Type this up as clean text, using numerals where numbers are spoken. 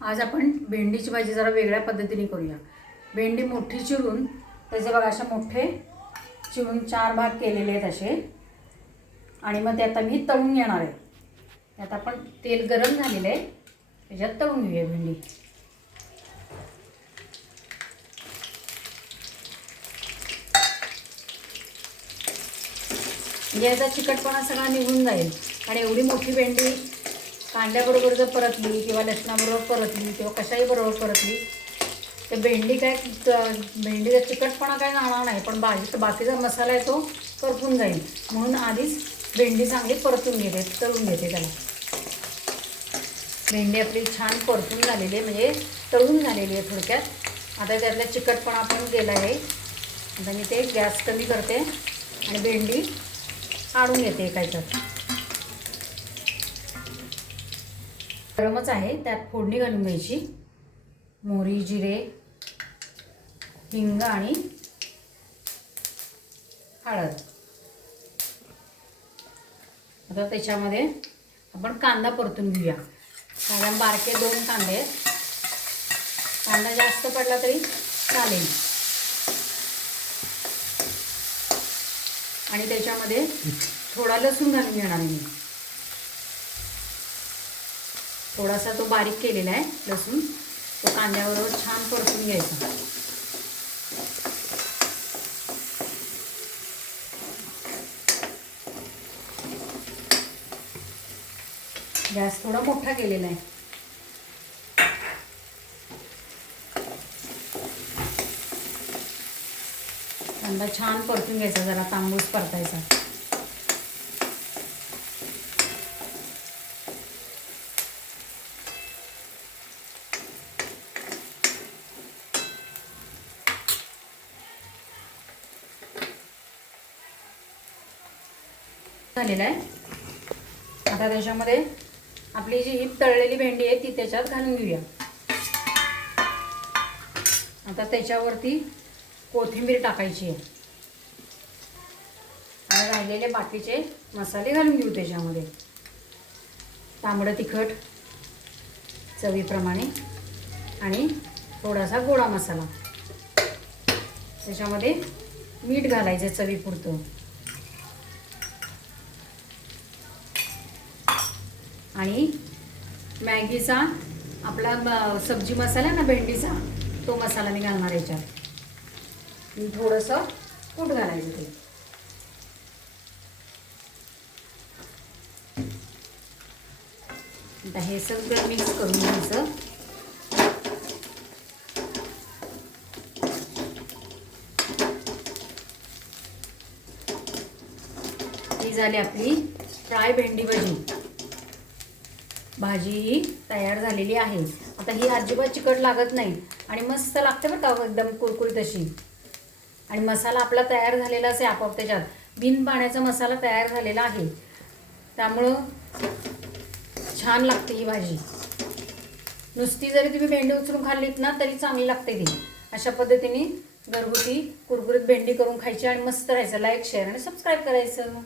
आज आपण भेंडीची भाजी जरा वेगळ्या पद्धतीने करूया। भेंडी मोठी चिरून त्याचे बघा असे मोठे चिरून 4 भाग केलेले आहेत असे, आणि मग ते आता मी तळून घेणार आहे। त्यात आपण तेल गरम झालेले आहे, त्याच्यात तळून घेऊया भेंडी। याचा चिकटपणा सगळा निघून जाईल, आणि एवढी मोठी भेंडी कांद्याबरोबर जर परतली किंवा लसणाबरोबर परतली किंवा कशाही बरोबर परतली तर भेंडीचा चिकटपणा काय जाणार नाही, पण बाकीचा मसाला आहे तो करपून जाईल। म्हणून आधीच भेंडी चांगली परतून घेते, तळून घेते त्याला। भेंडी आपली छान परतून झालेली आहे, म्हणजे तळून झालेली आहे थोडक्यात। आता त्यातला चिकटपणा पण गेला आहे। आता मी ते गॅस कमी करते आणि भेंडी काढून घेते एका ह्याच्यात। गरमच आहे, त्यात फोडणी घालून घ्यायची। मोहरी, जिरे, हिंग आणि हळद। आता त्याच्यामध्ये आपण कांदा परतून घेऊया। साधारण बारके 2 कांदे आहेत, कांदा जास्त पडला तरी चालेल। आणि त्याच्यामध्ये थोडा लसूण घालून घेणार मी। थोडासा तो बारीक केलेला आहे लसूण, तो कांद्याबरोबर छान परतून घ्यायचा। गॅस थोडा मोठा केलेला आहे। कांदा छान परतून घ्यायचा, जरा तांबूस परतायचा। झालेला आहे। आता त्याच्यामध्ये आपली जी ही तळलेली भेंडी आहे ती त्याच्यात घालून घेऊया। आता त्याच्यावरती कोथिंबीर टाकायची आहे आणि राहिलेले बाकीचे मसाले घालून घेऊ त्याच्यामध्ये। तांबडं तिखट चवीप्रमाणे आणि थोडासा गोडा मसाला। त्याच्यामध्ये मीठ घालायचं चवीपुरतं, आणि मॅगीचा आपला सब्जी मसाला ना भेंडीचा, तो मसाला मी घालणार याच्यात। थोडंसं कूट घालायचं ते। आता हे सगळं मिक्स करून घ्यायचं। ही झाली आपली फ्राय भेंडी भाजी ही तयार झालेली आहे। आता ही अजिबात चिकट लागत नाही आणि मस्त लागते बरं का, एकदम कुरकुरीत अशी। आणि मसाला आपला तयार झालेलाच आहे आपोआप, त्याच्यात बिन पाण्याचा मसाला तयार झालेला आहे, त्यामुळं छान लागते ही भाजी। नुसती जरी तुम्ही भेंडी उचलून खाल्लीत ना तरी चांगली लागते ती। अशा पद्धतीने घरगुती कुरकुरीत भेंडी करून खायची आणि मस्त राहायचं। लाईक, शेअर आणि सबस्क्राईब करायचं।